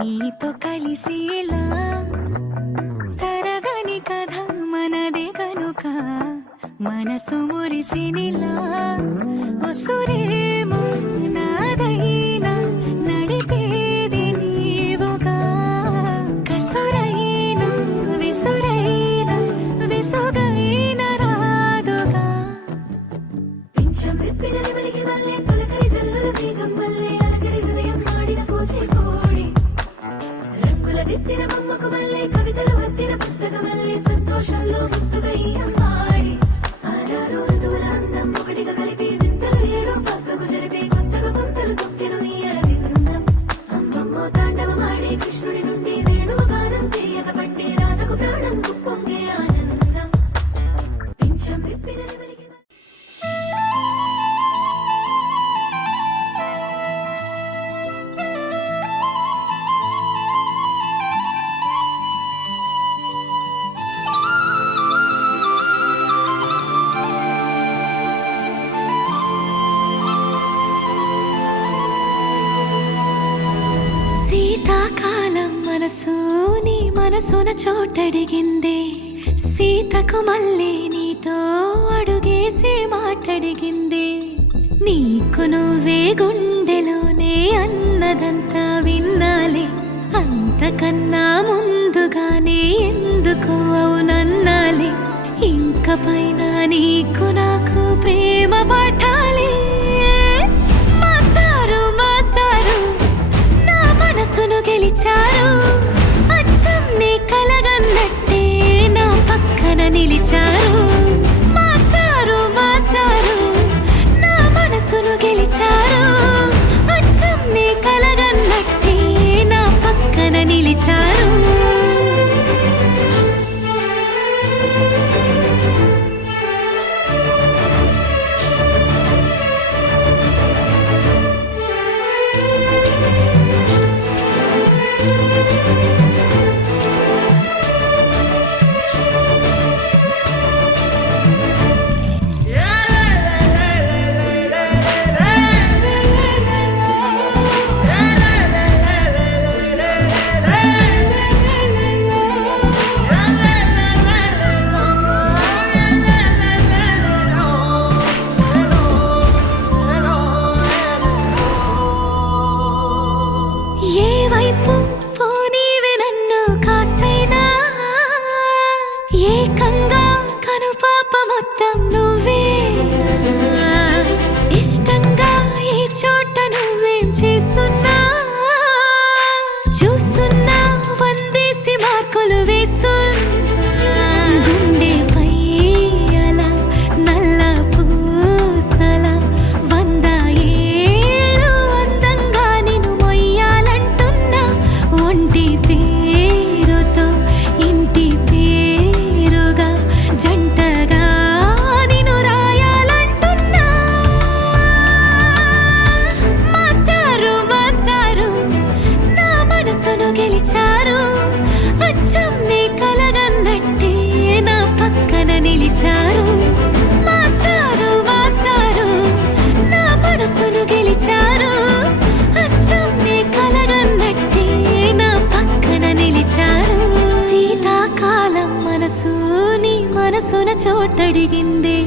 నీతో కలిసిలా తరగని కథ మనదే కనుక మనసు మురిసినిలా ఉసురేమో నాదైనా నడిపేది నీవుగా కసురైనా విసురైనా విసుగైన రాదుగా పింఛం విప్పిన వెలిగి వల్లే తొలకరి జల్లుల మేఘం వల్లే అలజడి హృదయం ఆడిన కూచిపూడి రంగుల దిద్దిన బొమ్మకు మల్లే కవితలు వద్దిన పుస్తకం మల్లే సంతోషంలో ముత్తుగా ఈ అమ్మాడి ఆరారు ఋతువుల అందం ఒకటిగా కలిపి వింతలు ఏడు పక్కకు జరిపి కొత్తగా పుంతలు తొక్కెను నీ అరవిందం అమ్మమ్మో తాండవమాడే కృష్ణుడి నుండి వేణువు గానం తీయక పట్టే రాతకు ప్రాణం కుప్పొంగే ఆనందం పింఛం విప్పిన వెలిగి శీతాకాలం మనసు నీ మనసున చోటడిగిందే సీతకు మళ్ళీ నీతో అడుగేసి మాటడిగిందే నీకు నువ్వే గుండెలోనే అన్నదంతా విన్నాలే అంతకన్నా ముందుగానే ఎందుకు అవునన్నాలే ఇంక పైన నీకు నాకు ప్రేమ పాఠాలే మాస్టారు మాస్టారు నా మనసును గెలిచారు అచ్చం నీ కలగన్నట్టే నా పక్కన నిలిచారు మాస్టారు మాస్టారు నా మనసును గెలిచారు అచ్చం నీ కలగన్నట్టే నా పక్కన నిలిచారు ఏ వైపు పోనీవి నన్ను కాస్తైనా ఏకంగా కనుపాప మొత్తం నువ్వేనా ఇష్టంగా ఈ చోట నువ్వేం చేస్తున్నా చూస్తున్నా వందేసి మార్కులు వేస్తున్నా గుండెపై అలా నల్ల పూసల 100 ఏళ్ళు అందంగా నిన్ను మొయ్యాలంటున్నా ఒంటి పేరుతో ఇంటి పేరుగా జంటగా నిన్ను రాయాలంటున్నా మాస్టారు మాస్టారు నా మనసును గెలిచారు అచ్చం నీ కలగన్నట్టే నా పక్కన నిలిచారు మాస్టారు మాస్టారు నా మనసును గెలిచారు అచ్చం నీ కలగన్నట్టే నా పక్కన నిలిచారు శీతాకాలం మనసు నీ మనసున చోటడిగిందే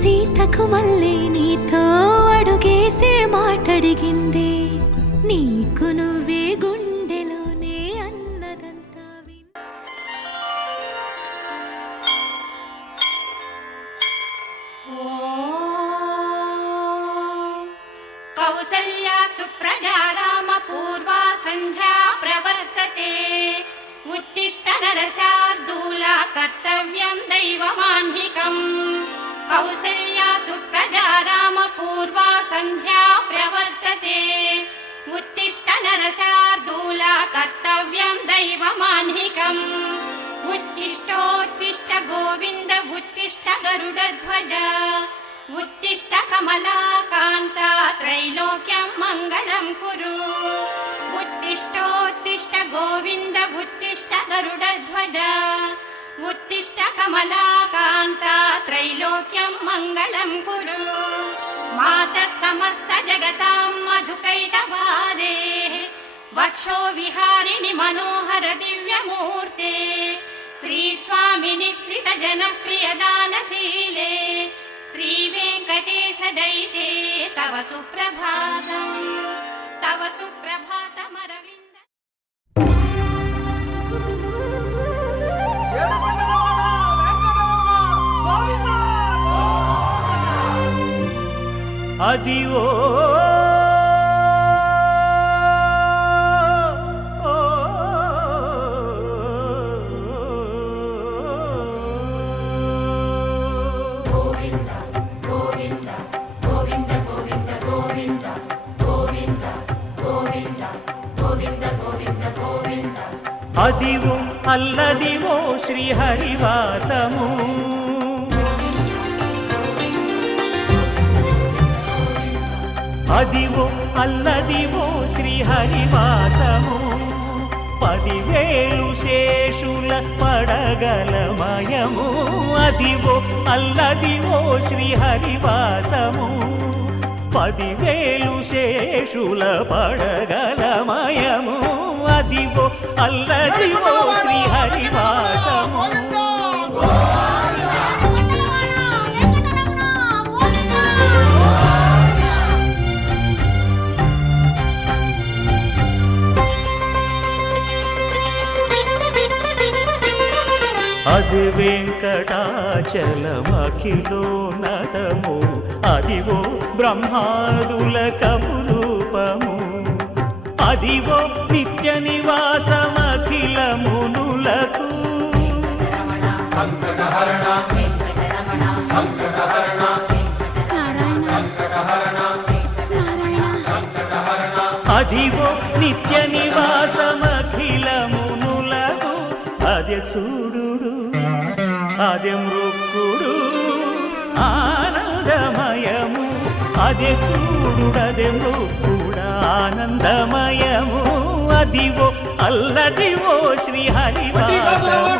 సీతకు మళ్ళీ నీతో అడుగేసే మాటడిగిందే నీకు నువ్వే గుండెలోనే అన్నదంతా కౌసల్యా సుప్రజా రామ పూర్వా సంధ్యా ప్రవర్తతే ఉత్తిష్ట నరశార్దూలా కర్తవ్యం దైవమాన్నికం కౌసల్యా సుప్రజా రామ పూర్వా సంధ్యా ప్రవర్తతే ఉత్తిష్ట నరశార్దూలా కర్తవ్యం దైవమాన్నికం ఉత్తిష్టోత్తిష్ట గోవింద ఉత్తిష్ట గరుడధ్వజ ఉత్తిష్ట కమలాకాంత త్రైలోక్యం మంగళం కురు ఉత్తిష్టోత్తిష్ట గోవింద ఉత్తిష్ట గరుడధ్వజ ఉత్తిష్ట కమలాకాంత త్రైలోక్యం మంగళం కురు మాతః సమస్త జగతాం మధుకైటభారే वक्षो विहारिणि मनोहर दिव्यमूर्ते श्रीस्वामि निःसृत जनप्रियदानशीले श्रीवेङ्कटेश दयिते तव सुप्रभातमरविन्द అదివో అదివో అల్లదివో శ్రీహరివాసము అదివో అల్లదివో శ్రీహరివాసము 10,000 శేషుల పడగలమయము అదివో అల్లదివో శ్రీహరివాసము 10,000 శేషుల పడగలమయము అదివో అల్లదివో శ్రీహరివాసము అది వెంకటాచలమఖిలోన్నతము అదివో బ్రహ్మాదుల కపురూపము అదివో నిత్య నివాసమఖిలమునులకు సంకటహరణ సంకటహరణ సంకటహరణ సంకటహరణ అదివో నిత్య నివాసమఖిలమునులకు అదే చూడు అదే మృక్కుడు ఆనందమయము అదే చూడుడదే మృక్కుడ ఆనందమయము అదివో అల్లదివో శ్రీహరివాసము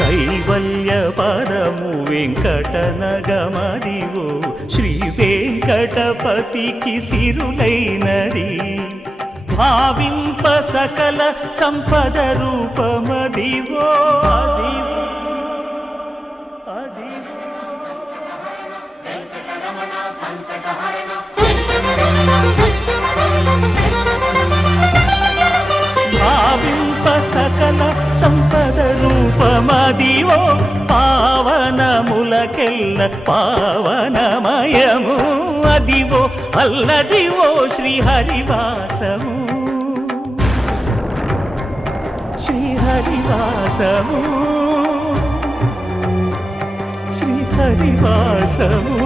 కైవల్య పరము వెంకటనగమదివో శ్రీ వెంకటపతికి సిరులైనది భావింప సకల సంపద రూపమదివో అదివో అదివో భావింప సకల సంపద రూపమదివో పావనములకెల్ల పావనమయము అదివో అల్లదివో శ్రీహరివాసము శ్రీహరివాసము శ్రీహరివాసము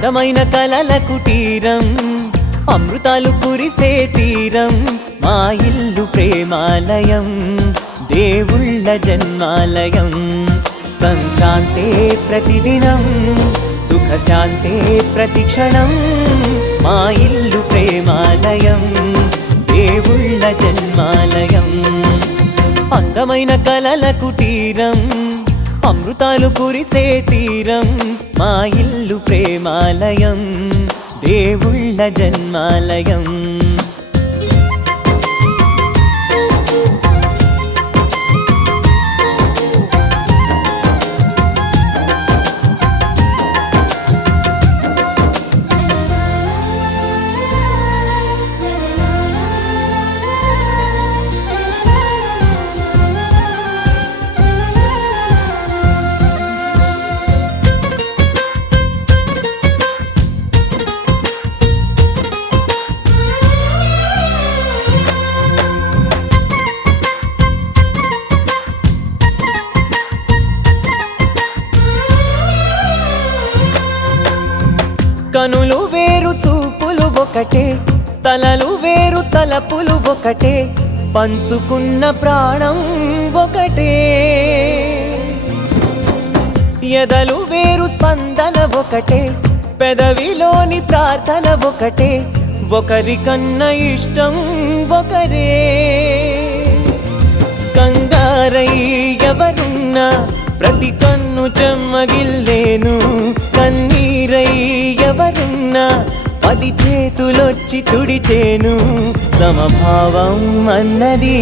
అందమైన కలల కుటీరం, అమృతాలు కురిసే తీరం, మా ఇల్లు ప్రేమాలయం, దేవుళ్ళ జన్మాలయం. సంక్రాంతే ప్రతిదినం, సుఖశాంతే ప్రతిక్షణం, మా ఇల్లు ప్రేమాలయం, దేవుళ్ళ జన్మాలయం. అందమైన కలల కుటీరం, అమృతాలు కురిసే తీరం, మా ఇల్లు ప్రేమాలయం, దేవుళ్ళ జన్మాలయం. కనులు వేరు చూపులు ఒకటే, తలలు వేరు తలపులు ఒకటే, పంచుకున్న ప్రాణం ఒకటే. ఎదలు వేరు స్పందన ఒకటే, పెదవిలోని ప్రార్థన ఒకటే, ఒకరికన్నా ఇష్టం ఒకరే. కంగారై ఎవరున్నా ప్రతి కన్ను చెమ్మగిల్లేను, కన్నీరై ఎవరున్నా 10 చేతులొచ్చి తుడిచేను. సమభావం అన్నది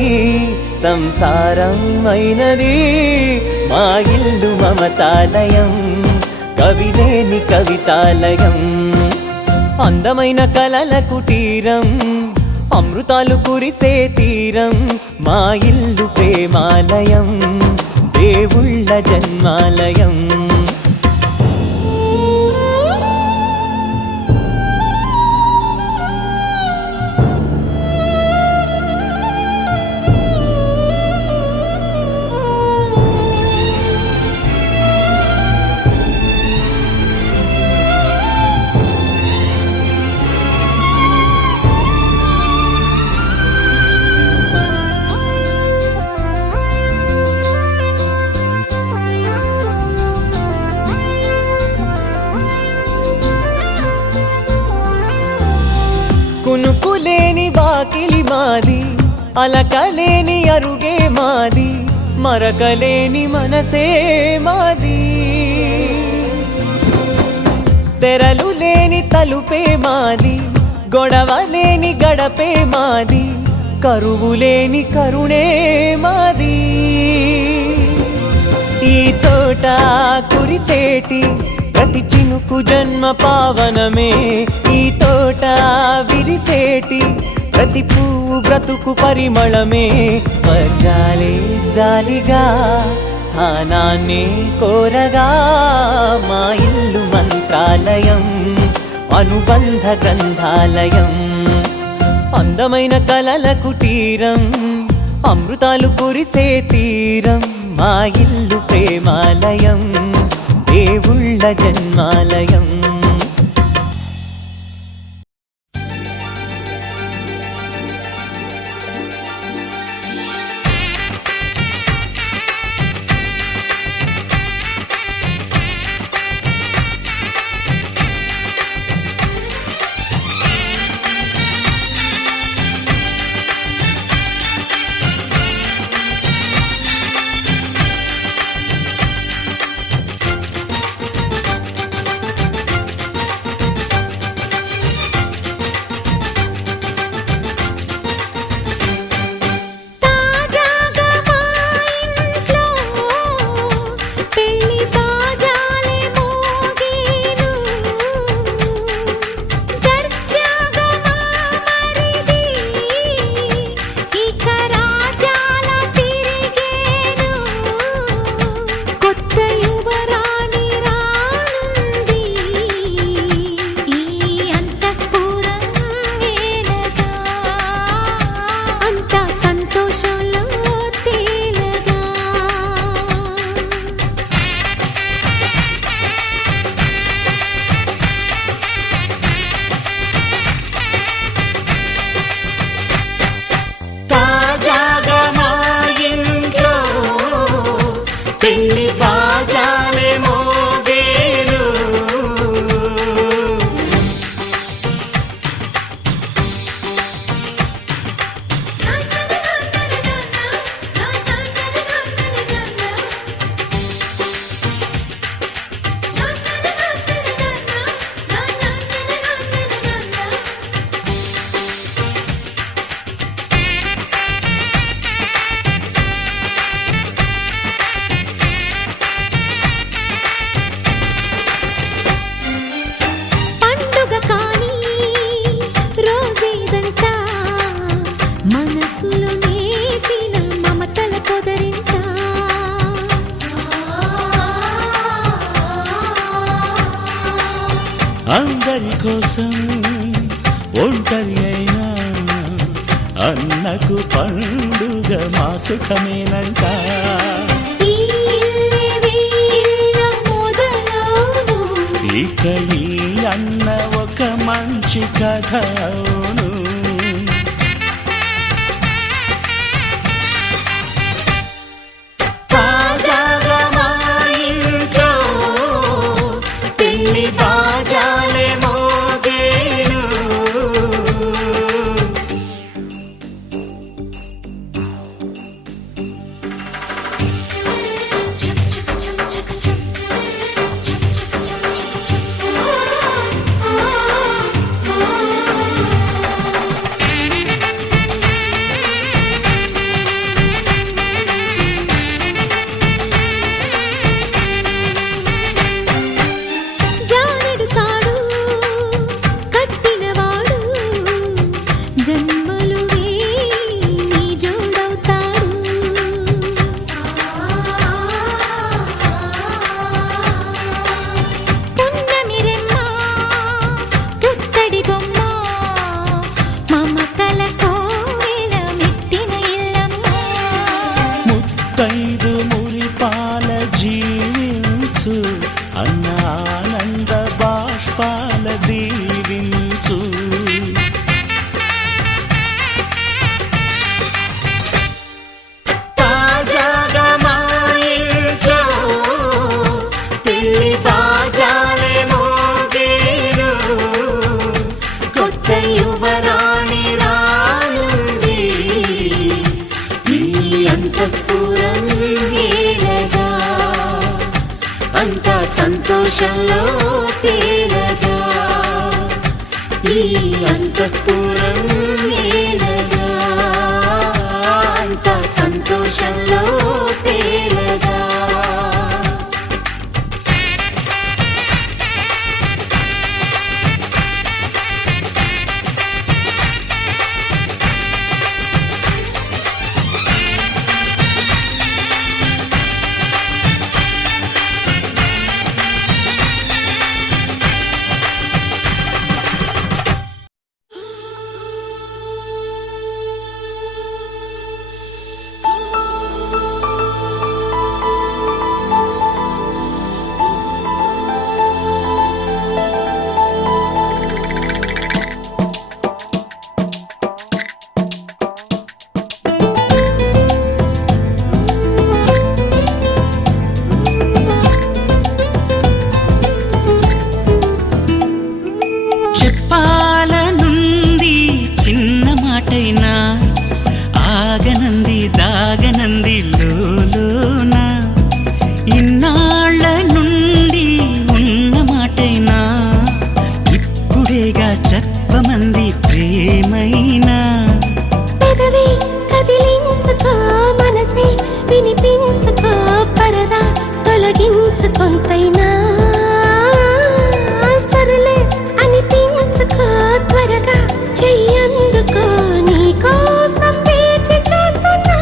సంసారం అయినది, మా ఇల్లు మమతాలయం, కవిలేని కవితాలయం. అందమైన కలల కుటీరం, అమృతాలు కురిసే తీరం, మా ఇల్లు ప్రేమాలయం, దేవుళ్ళ జన్మాలయం. కునుకులేని వాకిలి మాది, అలకలేని అరుగే మాది, మరకలేని మనసే మాది. తెరలు లేని తలుపే మాది, గొడవ లేని గడపే మాది, కరువు లేని కరుణే మాది. ఈ చోట కురిసేటి ప్రతి చినుకు జన్మ పావనమే, ఈ తోట విరిసేటి ప్రతి పువ్వు బ్రతుకు పరిమళమే. స్వర్గాలే జాలిగా స్థానాన్ని కోరగా, మా ఇల్లు మంత్రాలయం, అనుబంధ గ్రంథాలయం. అందమైన కలల కుటీరం, అమృతాలు కురిసే తీరం, మా ఇల్లు ప్రేమాలయం, దేవుళ్ళ జన్మాలయం. మనసులో నేసిన మమతల పొదరింట అందరి కోసం ఒంటరి అయినా అన్నకు పండుగ మా సుఖమేనంట. ఈ ఇల్లే వీళ్ళ మొదలవును. ఇక ఈ అన్న ఒక మంచి కథ అవును. తాజాగా మా ఇంట్లో పెళ్లి బాజాలే మోగేను. చక్ చక్ చక్ చక్ చక్. చక్ చక్ చక్ చక్ చక్. జానెడు తాడు కట్టినవాడు జన్మలు నీ జోడవుతాడు. పున్నమి రెమ్మ పుత్తడి బొమ్మ మమతల కోవెల మెట్టిన ఇల్లమ్మ. ముత్తైదు మురిపాల జీవించు అన్న ఆనంద బాష్పాల దీవించు. తాజాగా మా ఇంట్లో పెళ్లి బాజాలే మోగేను. కొత్త యువరాణి రానుంది ఈ అంతఃపురం ఏలగా. అంతా సంతోషంలో తేలగా ఈ అంతఃపురం ఏలగా. అంతా సంతోషంలో తేలగా. చెప్పాలనుంది చిన్న మాటైనా ఆగనంది దాగనంది లోలోన. ఇన్నాళ్ళ నుండి ఉన్న మాటైనా ఇప్పుడేగా చెప్పమంది ప్రేమైనా. పెదవి కదిలించుకో మనసే వినిపించుకో పరదా తొలగించుకొంతైనా. సరులే అనిపించుకో త్వరగా చెయ్యందుకో నీ కోసం వేచి చూస్తున్నా.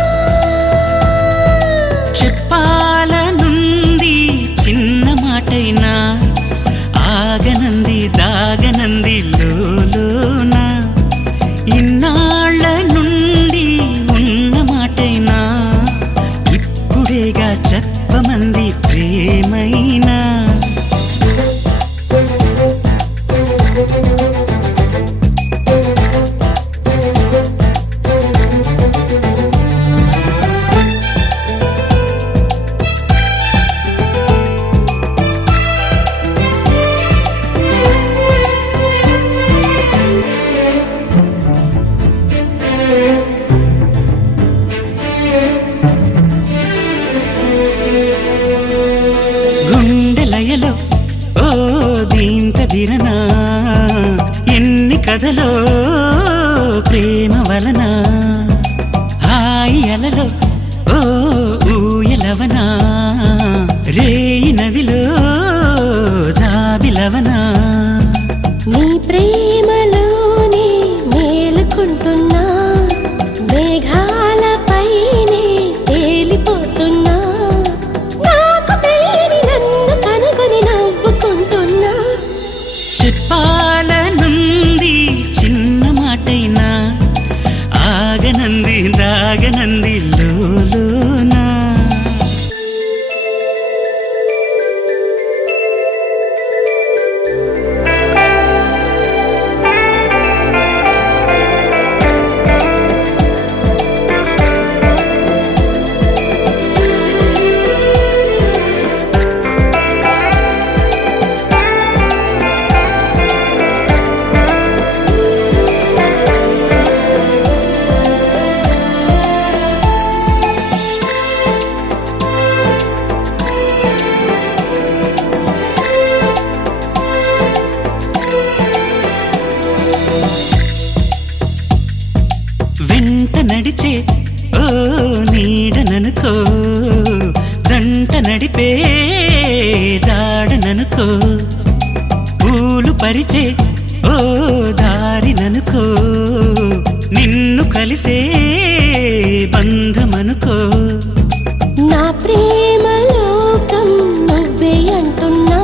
దాగనంది లోలోనా. వెంట నడిచే ఓ నీడననుకో, జంట నడిపే జాడననుకో, పూలు పరిచే ఓ దారిననుకో, నిన్ను కలిసే బంధమనుకో. నా ప్రేమ లోకం నువ్వే అంటున్నా,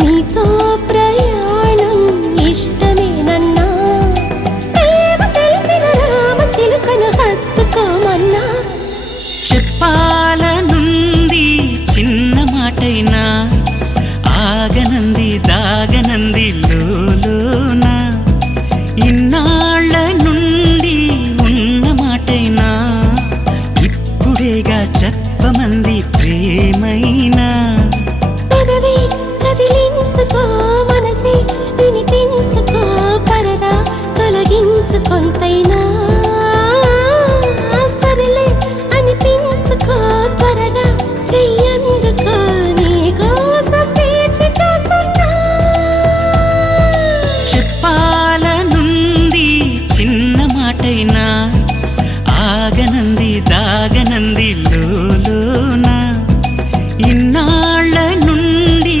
నీతో ప్రయాణం ఇష్టమేనన్నా, ప్రేమ తెలిపిన రామ చిలుకను హత్తుకోమన్నా. చెప్పాలనుంది చిన్న మాటైనా, ఆగనంది దాగనంది లోలోనా. ఇన్నాళ్ళ నుండి ఉన్న మాటైనా, ఇప్పుడేగా చెప్పమంది ప్రేమైనా. పెదవి కదిలించుకో, మనసే వినిపించుకో, పరదా తొలగించుకొంతైనా. సరిలే అనిపించుకో, త్వరగా చెయ్యందుకో, నీ కోసం వేచి చూస్తున్నా. చెప్పాలనుంది చిన్న మాటైనా, ఆగనంది దాగనంది లోలోనా. ఇన్నాళ్ళ నుండి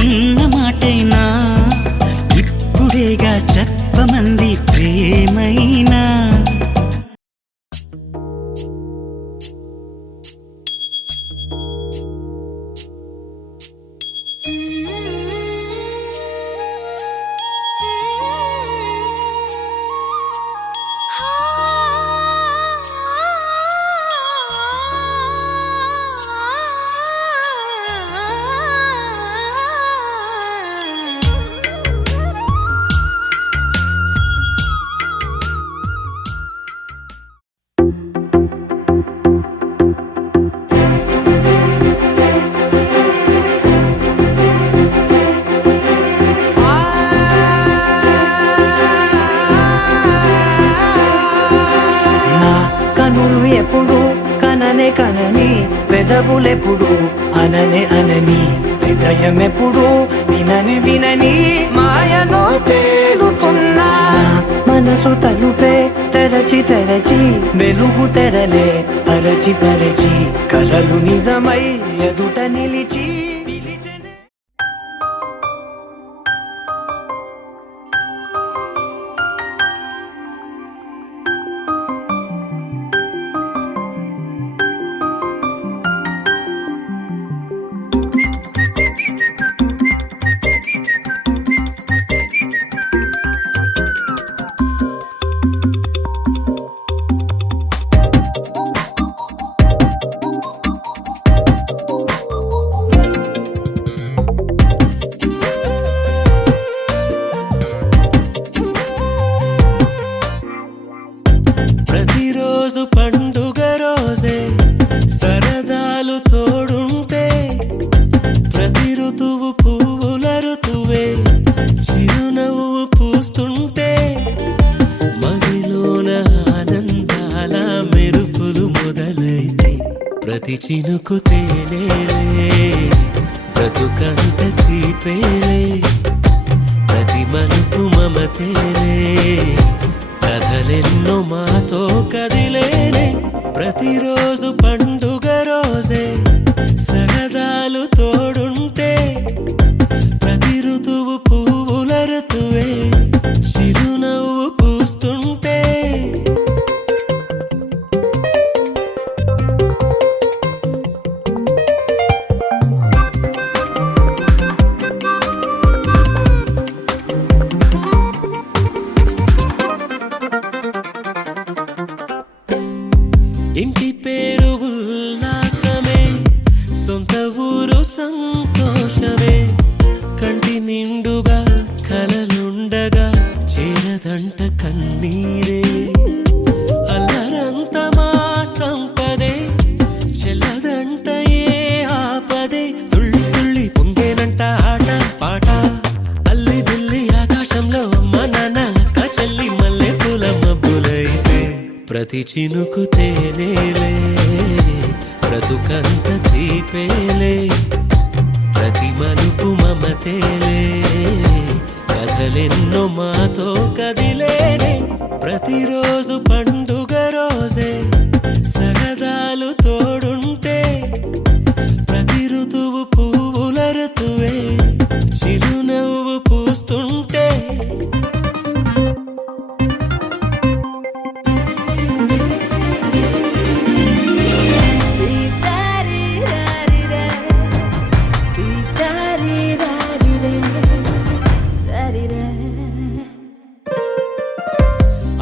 ఉన్న మాటైనా, ఇప్పుడేగా చెప్పమంది ప్రేమైనా. కనులు ఎప్పుడు కననే కనని, పెదవులెప్పుడు అననే అనని, హృదయం ఎప్పుడు వినని వినని మాయలో తేలుతున్నా. మనసు తలుపే తెరచి తెరచి, వెలుగు తెరలే పరచి పరచి, కలలు నిజమై ఎదుట నిలిచి పిలిచెనే. ప్రతిరోజు పండుగ రోజే, సరదాలు తోడుంటే, ప్రతి ఋతువు పువ్వుల ఋతువే, చిరునవ్వు పూస్తుంటే, మదిలోన ఆనందాల మెరుపులు మొదలైతే, ప్రతి చినుకు తేనేలే, బ్రతుకంత తీపేలే, ప్రతి మలుపు మమతేలే, కథలెన్నో మాతో కదిలేనే. ప్రతిరోజు పండుగ రోజే, సరదాలు తోడుంటే, ప్రతి ఋతువు పువ్వుల ఋతువే, చిరునవ్వు పూస్తుంటే. చినుకు తేనేలే బ్రతుకంత తీపేలే ప్రతి మలుపు మమతేలే కథలెన్నో మాతో కదిలేనే ప్రతిరోజు పండుగ రోజే సరదాలు తోడుంటే ప్రతి ఋతువు పువ్వుల ఋతువే చిరునవ్వు పూస్తుంటే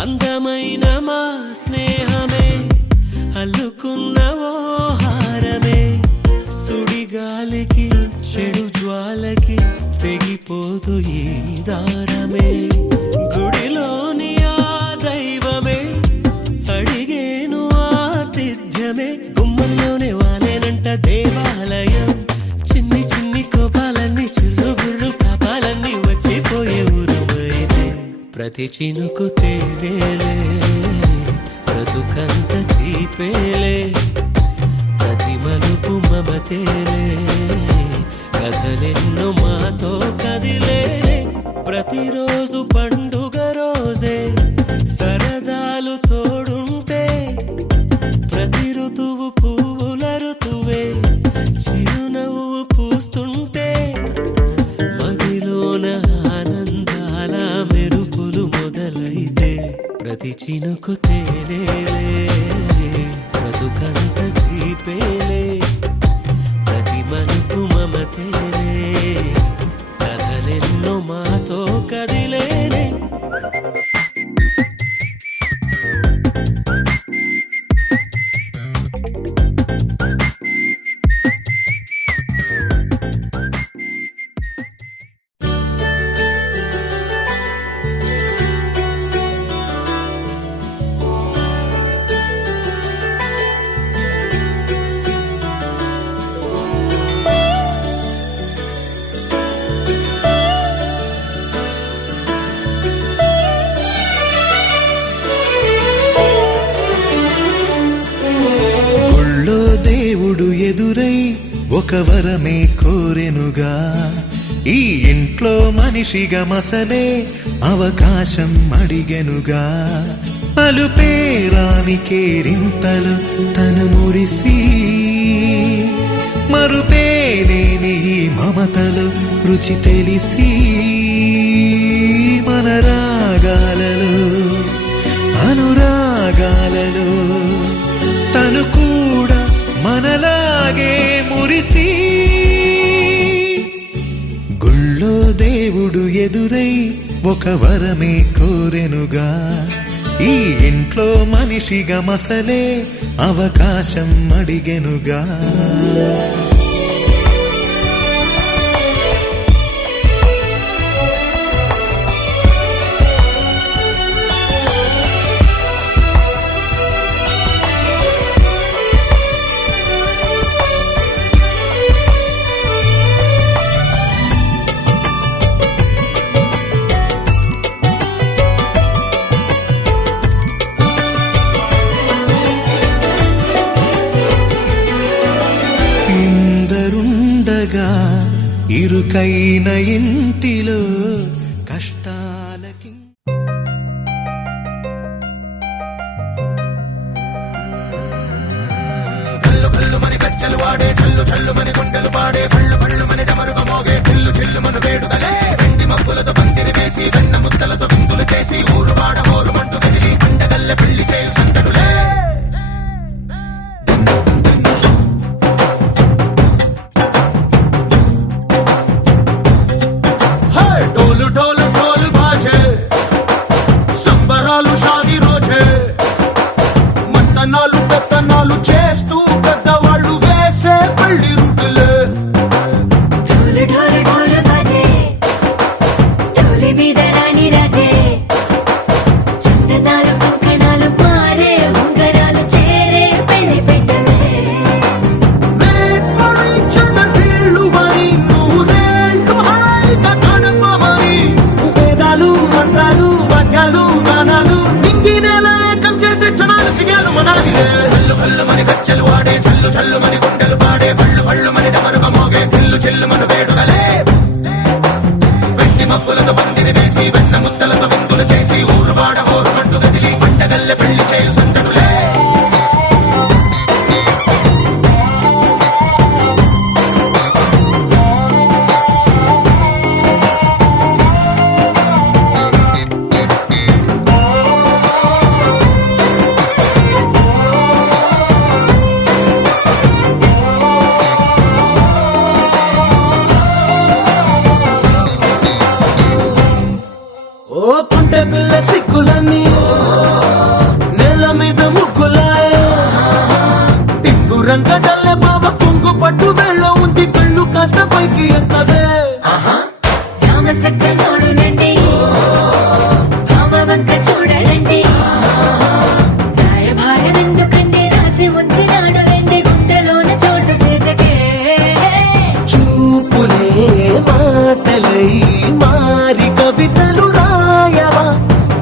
అందమైన మా స్నేహమే అల్లుకున్న ఓ హారమే సుడిగాలికి చెడు జ్వాలకి తెగిపోదు ఈ దారమే గుడిలోని ఆ దైవమే అడిగేను ఆతిథ్యమే గుమ్మంలోనే వాలేనంట దేవాలయం చిన్ని చిన్ని కోపాలన్నీ చిరుబుర్రు పాపాలన్నీ వచ్చిపోయే ఊరుమైతే ప్రతి చినుకు తేనేలే బ్రతుకంత తీపేలే ప్రతి మలుపు మమతేలే కథలెన్నో మాతో కదిలేనే ప్రతిరోజు పండుగ రోజే సరదాలు తోడుంటే ప్రతి ఋతువు పువ్వుల ఋతువే చిరునవ్వు పూస్తుంటే మదిలోన ఆనందాల మెరుపులు మొదలైతే ప్రతి చినుకు తేనేలే బ్రతుకంత తీపేలే ప్రతి మలుపు మమతేలే కథలెన్నో మాతో కదిలేనే గుళ్ళో దేవుడు ఎదురై ఒక వరమే కోరెనుగా ఈ ఇంట్లో మనిషిగా మసలే అవకాశం అడిగెనుగా అలుపేరాని కేరింతలు తను మురిసి మరుపేలేని ఈ మమతలు రుచి తెలిసి మన రాగాలలో అనురాగాలలో తను కూడా మనలాగే మురిసి గుళ్ళో దేవుడు ఎదురై ఒక వరమే కోరెనుగా ఈ ఇంట్లో మనిషిగా మసలే అవకాశం అడిగెనుగా ఇరుకైన ఇంటిలో కష్టాలకి కళ్ళు కళ్ళు మని కచ్చలు వాడే కళ్ళు చల్లు మని గుండెలు పాడే కళ్ళు కళ్ళు మని డమరుగా మోగే చిల్లు చిల్లు మన వేడుదలే వెండి మబ్బులతో పందిరి వేసి వెన్న ముద్దలతో విందులు చేసి ఊరు వాడ మోరు మంటు కదిలి పండగల్ల పెళ్లి చేయు సందడులే ढोल ढोल ढोल बाजे संबरालु शादी रोजे मंतनालु పెత్తనాలు చేస్తూ పెద్దవాళ్ళు వేసే పల్లి రుటులే ढोल ढोल ढोल बाजे ढोली మీద రాణి రాజే చందనాలు కంకణాలు మారే ఉంగరాలు చేరే పెళ్లి పెట్టలే చందీళ్ళు మరి నూరేళ్ళు హాయిగా గడపమని వేదాలు మంత్రాలు వాక్యాలు గానాలు ఇంగినేలా ఏకం చేసే క్షణాలు చిగాలు కల్లు కల్లు మని గజ్జలు వాడే చల్లు చల్లు మని గుండెలు పాడే పళ్ళు పళ్ళు మని డమరుగ మోగే చిల్లు చిల్లు మన వేడుదలే వెండి మబ్బులతో పందిరి వేసి వెన్న ముద్దలతో విందులు చేసి ఊరు వాడ హోరు మంటు గదిలి పంటగల్లె పెళ్లి చేయు సందడులే ఓ పుంటె పిల్ల సిక్కులన్నీ నెల మీద ముగ్గులాయ టింగు రంగడల్లె బాబ కుంగు పట్టు వెళ్ళ ఉంది కళ్ళు కాస్త పైకి ఎత్తదే రామసక్క నోడులండి రామ వంక చూడలండి రాయభారం ఎందుకండి రాసి ఉంచినాడు రండి గుండెలోన చోటు సీతకే చూపులే మాటలై మారి కవితలు రాయవా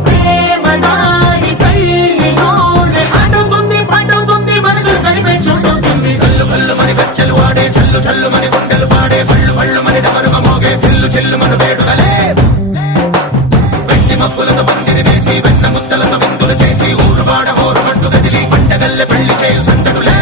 ప్రేమదారి పెళ్లిలోనే అడుగుంది పడుతుంది మనసు కలిపే చోటుంది కల్లు కల్లు మని గజ్జలు వాడే చల్లు చల్లు మని గుండెలు పాడే పళ్ళు పళ్ళు మని డమరుగ మోగే చిల్లు చిల్లు మన వేడుదలే వెండి మబ్బులతో పందిరి వేసి వెన్న ముద్దలతో విందులు చేసి ఊరు వాడ హోరు మంటు గదిలి పంటగల్లె పెళ్లి చేయు సందడులే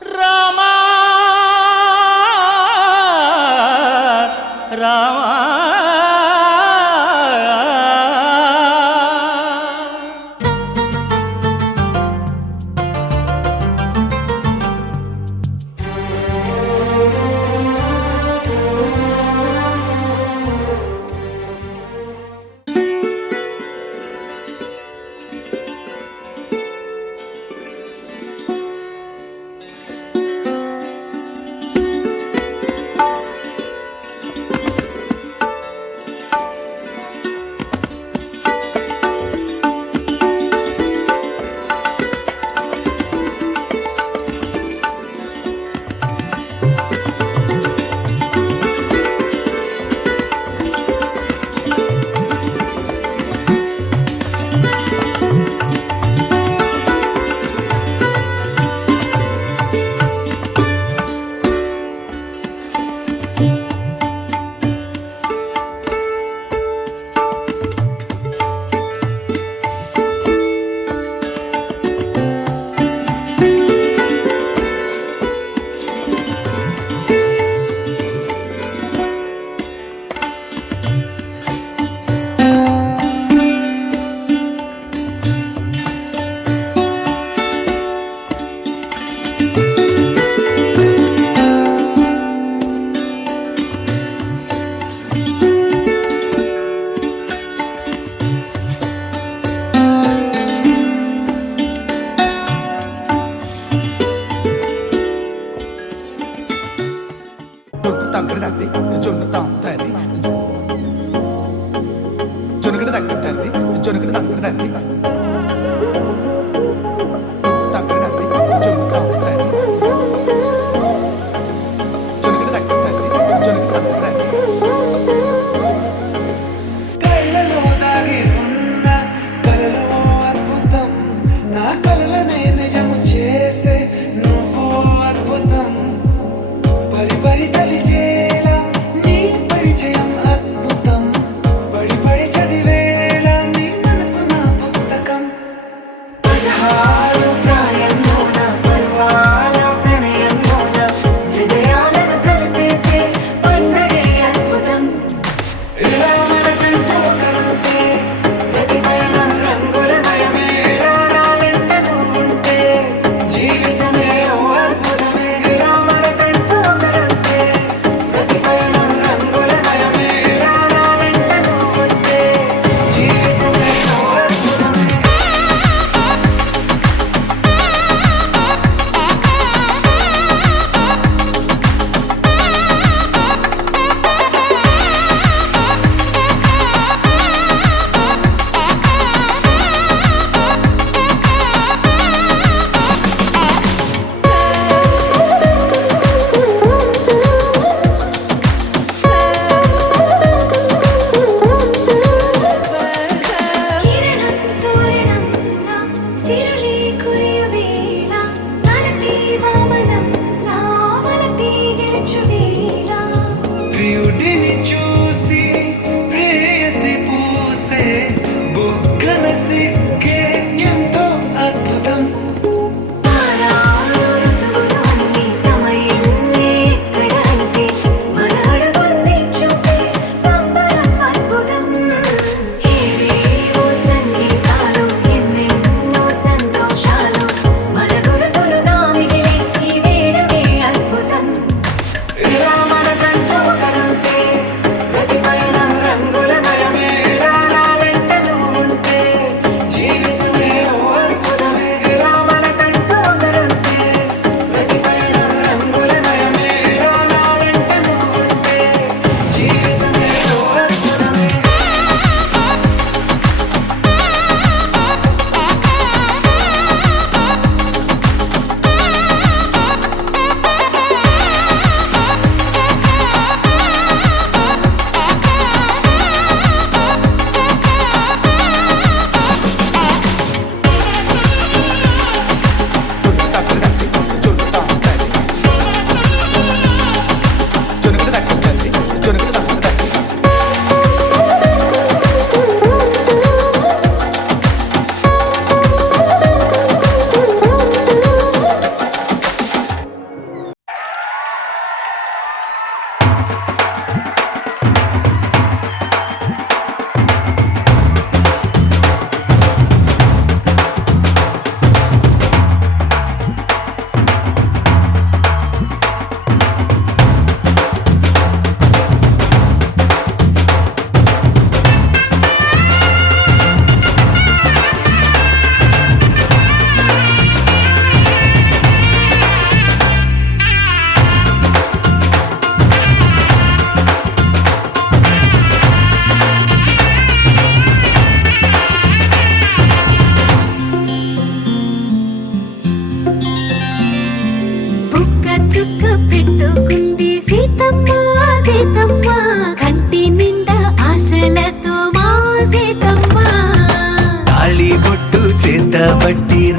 రామా రామా చదివేలా నీ మనసు నా పుస్తకం.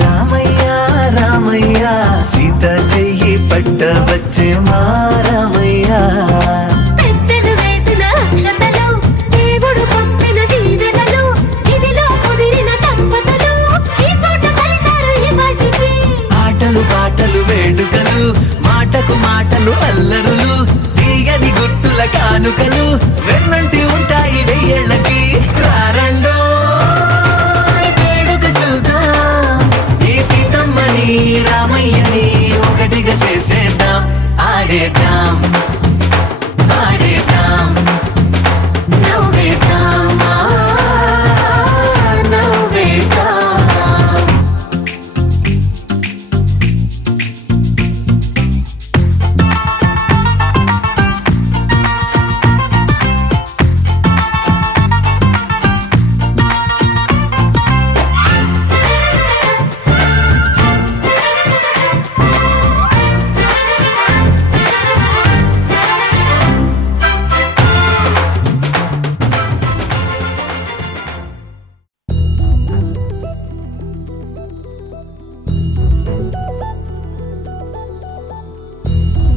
రామయ్య రామయ్య సీత చెయ్యి పట్టవచ్చే మా రామయ్య పెద్దలు వేసిన అక్షతలు దేవుడు పంపిన దీవెనలు ఇవిలో కుదిరిన దంపతులు ఈ చోట కలిశారు ఈ వాటికి ఆటలు పాటలు వేడుకలు మాటకు మాటలు అల్లరులు తీయని గుర్తుల కానుకలు వెన్నంటి ఉంటాయి వెయ్యేళ్ళకి రారండో వేడుక చూద్దాం ఈ సీతమ్మని రామయ్యని ఒకటిగా చేసేద్దాం ఆడేద్దాం ఆడేద్దాం నవ్వేద్దాం నవ్వేద్దాం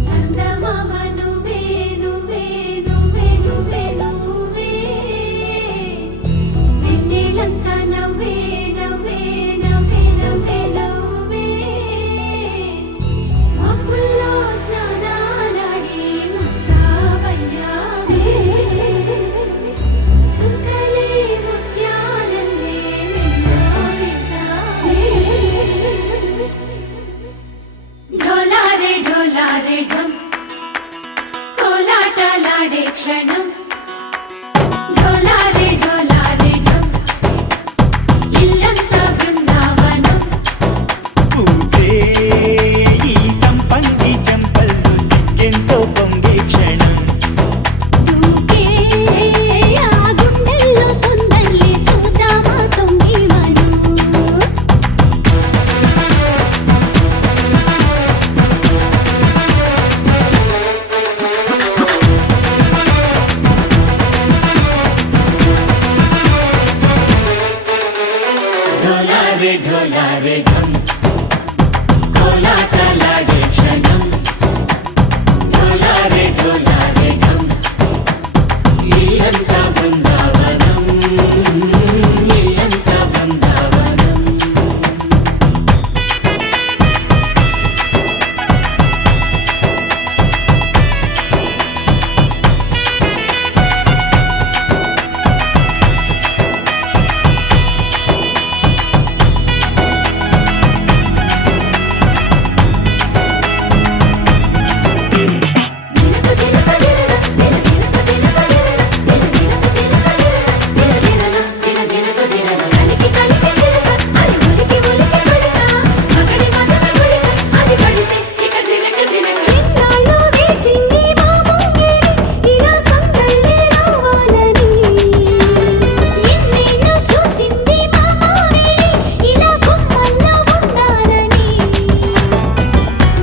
చందమామ నువ్వే నువ్వే నువ్వే నువ్వే నువ్వే వెన్నెలంతా నవ్వే నవ్వే నవ్వే నవ్వే నవ్వే మబ్బుల్లో స్నానాలాడి ముస్తాబయ్యావే చుక్కలే ముత్యాలల్లే మెల్లో వేసావే ఢోలారే ఢమ్ కోలాటలాడే క్షణం ఢోలారే ఢమ్ ఇల్లంతా బృందావనం పూసే ఈ సంపంగి చెంపల్లో సిగ్గెంతో పొంగే క్షణం దూకే ఆ గుండెల్లో తొందరలే చూద్దామా తొంగి మనం ढोलारे ढम कोलाटलाडे क्षणम ढोलारे ढम इल्लंता बृंदावनम इल्लंता बृंदावनम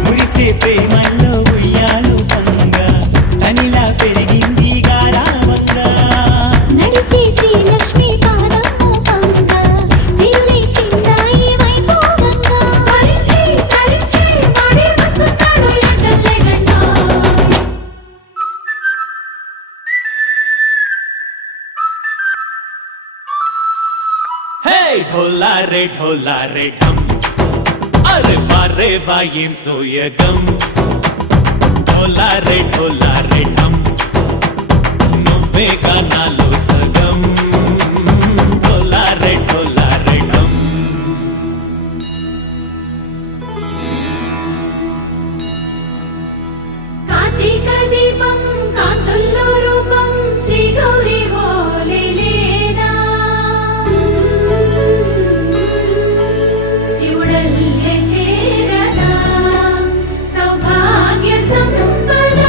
మురిసే ప్రేమల్లో ఉయ్యాలు పంగా తనిలా పెరిగింది గారావంగా నడిచే శ్రీలక్ష్మి పాదము పంగా సిల్లి చిందాయి వైభోగంగా తరించి వాడే వస్తున్నాడు లండన్ లేగండా హే ఢోలారే ఢమ్ అరే వారే వాయేం సోయగం ఢోలారే ఢమ్ నువ్వే గానాలో సగం ఢోలారే ఢమ్ కార్తీక దీపం కాంతుల్లో రూపం శ్రీ గౌరీ ఓలే లేదా శివుడల్లే చేరదా సౌభాగ్య సంపద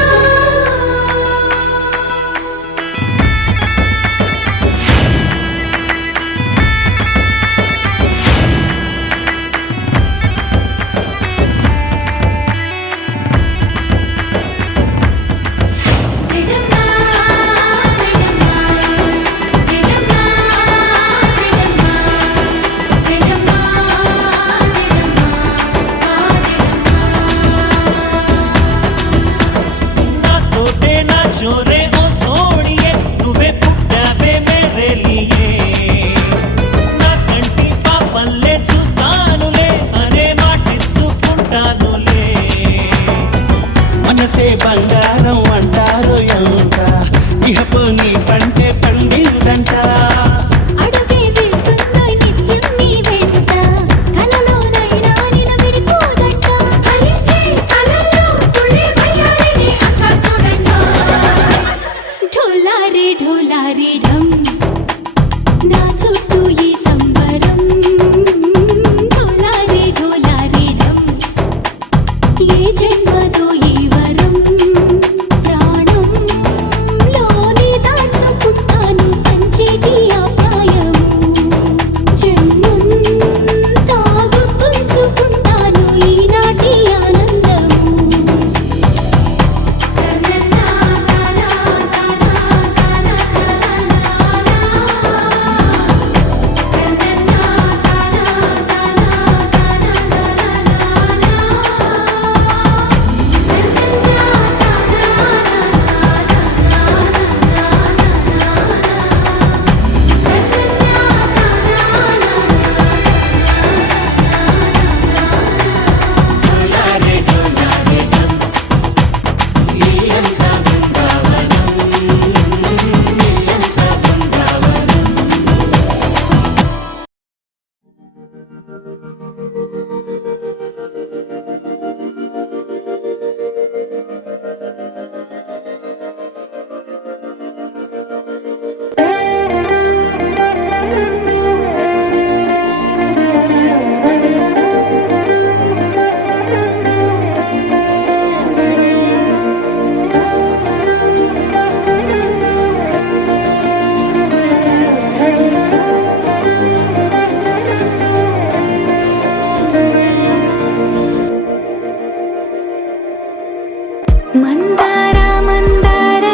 మందార మందార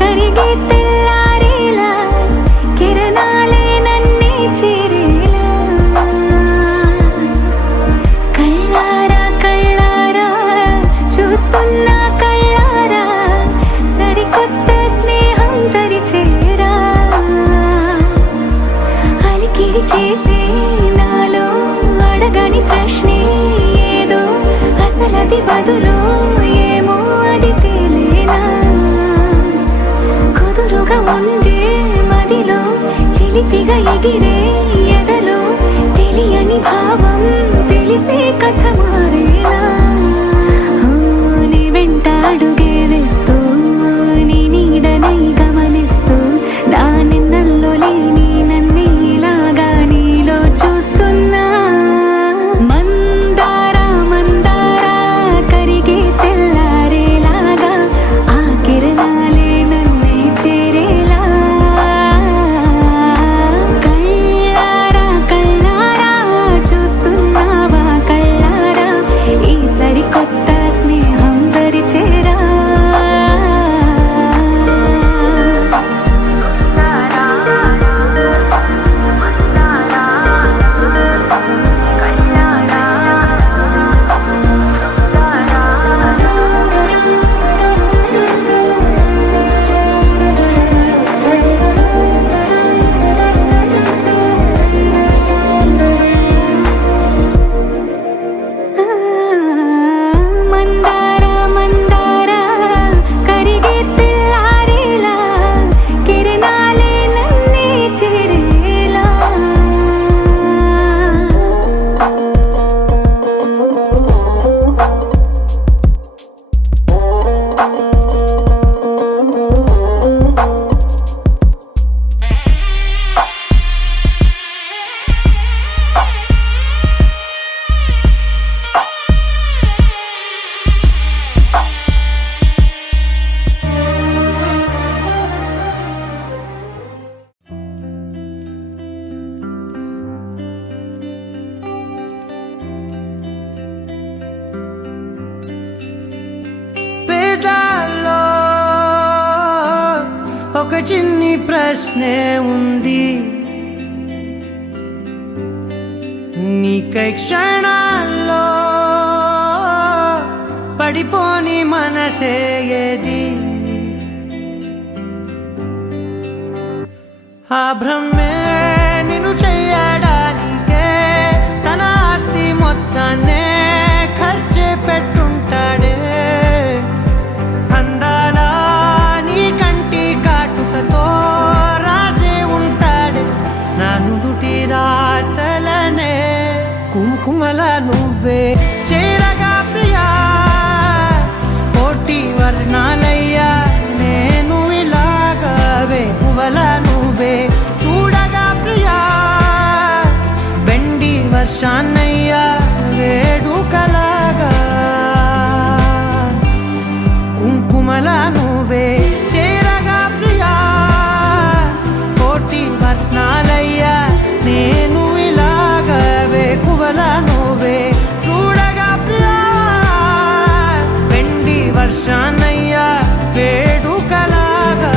కరిగే తెల్లారేలా కిరణాలే నన్నే చేరేలా కళ్ళారా కళ్ళారా చూస్తున్నా కళ్ళారా సరికొత్త స్నేహం తరిచేరా అలికిడి చేసే నాలో అడగని ప్రశ్నే ఏదో అసలది బదులు ఏమో అది తేలేనా కుదురుగా ఉండే మదిలో చిలిపిగా ఎగిరే ఎదలో తెలియని భావం తెలిసే కథ మారేనా నీ వెంట అడుగే వేస్తూ నీ నీడనై గమనిస్తూ నా నిన్నల్లో లేని నన్నే ఇలాగా నీలో చూస్తున్నా మందార మందార కరిగే తెల్లారేలాగా ఆ కిరణాలే నన్నే చేరేలా కళ్ళారా కళ్ళారా చూస్తున్నావా కళ్ళారా ఈ సరికొత్త స్నేహం పరిచేరా మందార మందార కరిగే తెల్లారేలా కిరణాలే నన్నే చేరేలా పేదాల్లో ఒక చిన్ని ప్రశ్నే ఉంది నీకై క్షణాల్లో పడిపోని మనసే ఏది ఆ భ్రమే నిన్ను చెయ్యడానికే తన ఆస్తి మొత్తాన్నే ఖర్చు పెట్టుంటాడే అందాల నీ కంటి కాటుకతో రాసే ఉంటాడే నా నుదుటి రాతలనే కుంకుమల నువ్వే చేరగా ప్రియా కోటి వర్ణాలయ్యా నేను ఇలాగవే పువ్వల నువ్వే చూడగా ప్రియా వెండి వర్షాన్నయ్యా వేడుకలాగా కుంకుమల నువ్వే చేరగా ప్రియా కోటి వర్ణాలయ్యా నేను ఇలాగవే కువల నువ్వే చూడగా ప్రియా వెండి వర్షాన్నయ్యా వేడుకలాగా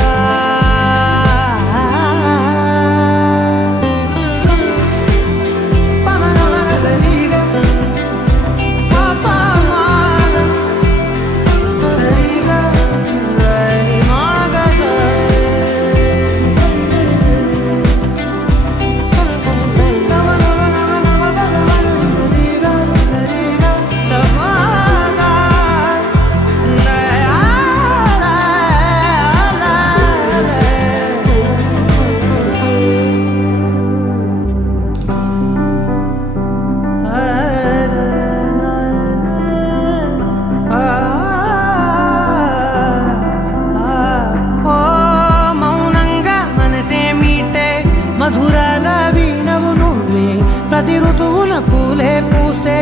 మధురాల వీణవు నువ్వే ప్రతి ఋతువున పూలే పూసే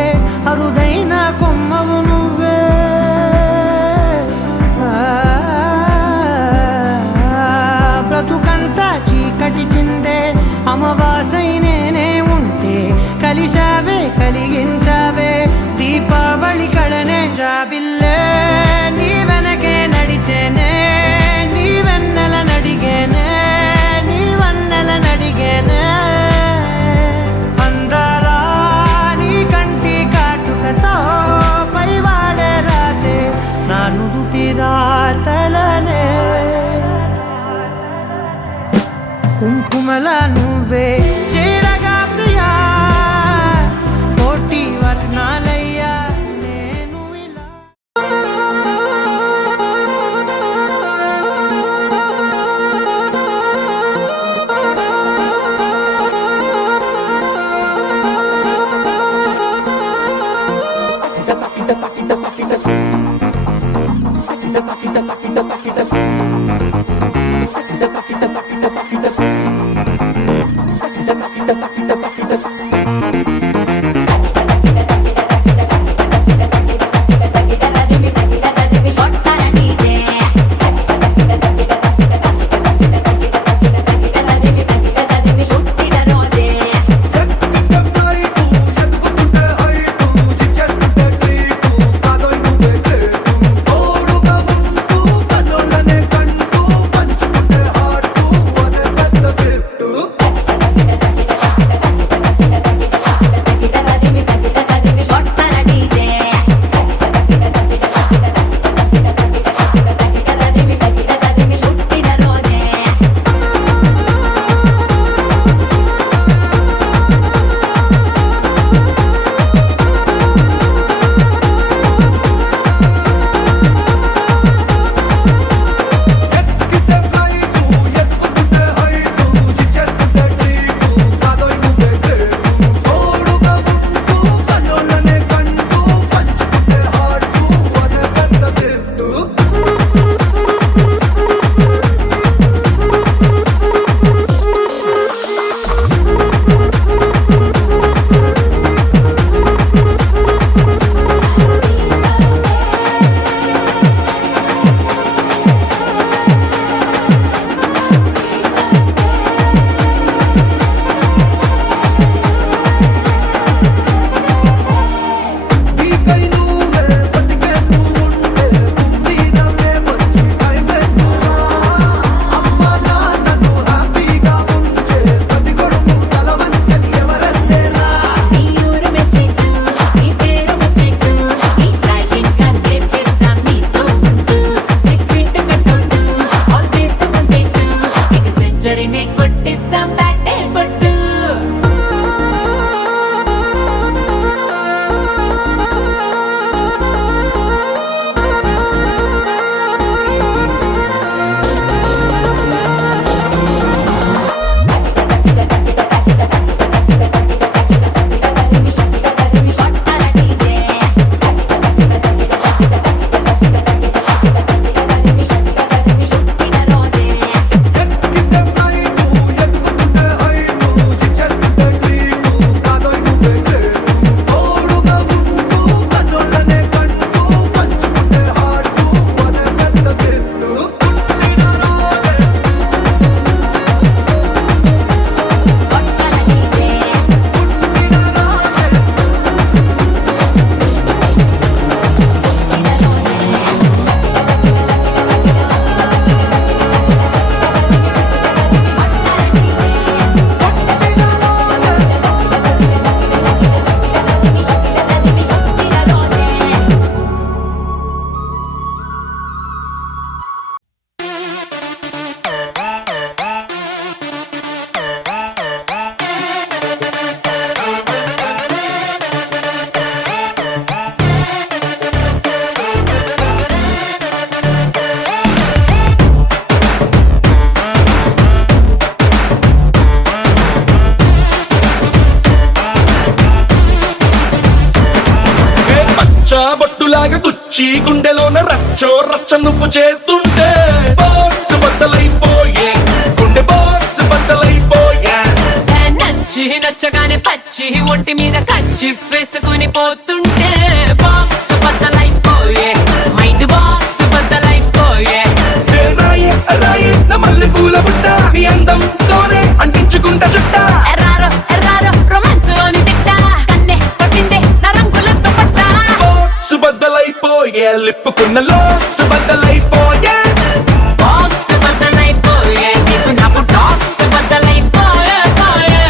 అరుదైన కొమ్మవు నువ్వే బ్రతుకంతా చీకటి చిందే అమవాసై నేనే ఉంటే కలిశావే కలిగించావే దీపావళి కళనే జాబిల్లే నీవే కలల నువ్వే చేరగా ప్రియా కోటి వర్ణాలయ్యా నేను ఇలా కొట్టిస్తాం బ్యాటే పట్టు బొట్టులాగా గుచ్చి గుండెలోన రచ్చో రచ్చ నువ్వు చేస్తుంటే బాక్స్ బద్దలైపోయే గుండె బాక్స్ బద్దలైపోయే నచ్చి నచ్చగానే పచ్చి ఒంటి మీద కచ్చి వేసుకుని పోతుంటే బాక్స్ బద్దలైపోయే మైండ్ బాక్స్ బద్దలైపోయే రాయే రాయే నా మల్లె పూల బుట్ట నీ అందంతోనే అంటించుకుంటా చుట్ట ఎర్రారో ఎర్రారో రొమాన్స్ లోని తిట్ట కన్నే పట్టిందే నా రంగులతో పట్ట బాక్స్ బద్దలైపోయే లిప్పుకున్న లోక్స్ బద్దలైపోయే బాక్స్ బద్దలైపోయే నీకు నాకు టాక్స్ బద్దలైపోయే పోయే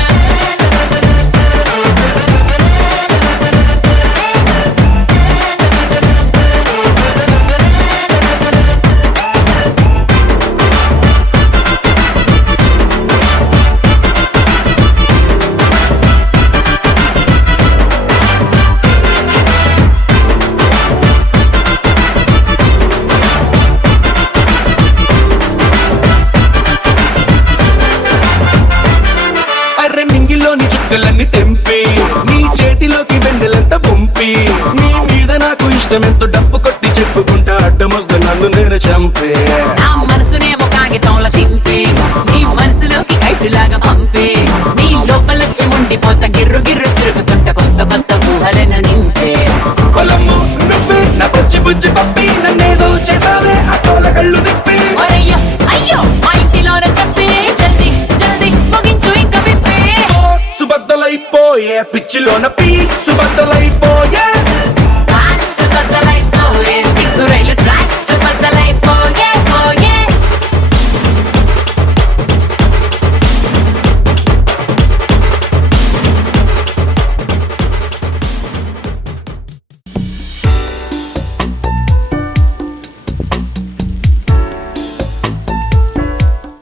ఇష్టమెంతో డప్పు కొట్టి చెప్పుకుంటా అడ్డమొస్తు నన్ను నేను చంపే నా మనసునేమో కాగితంలో చింపే నీ మనసులోకి కైటులాగా పంపే నీ లోపలొచ్చి ఉండిపోత గిర్రు గిర్రు తిరుగుతున్నా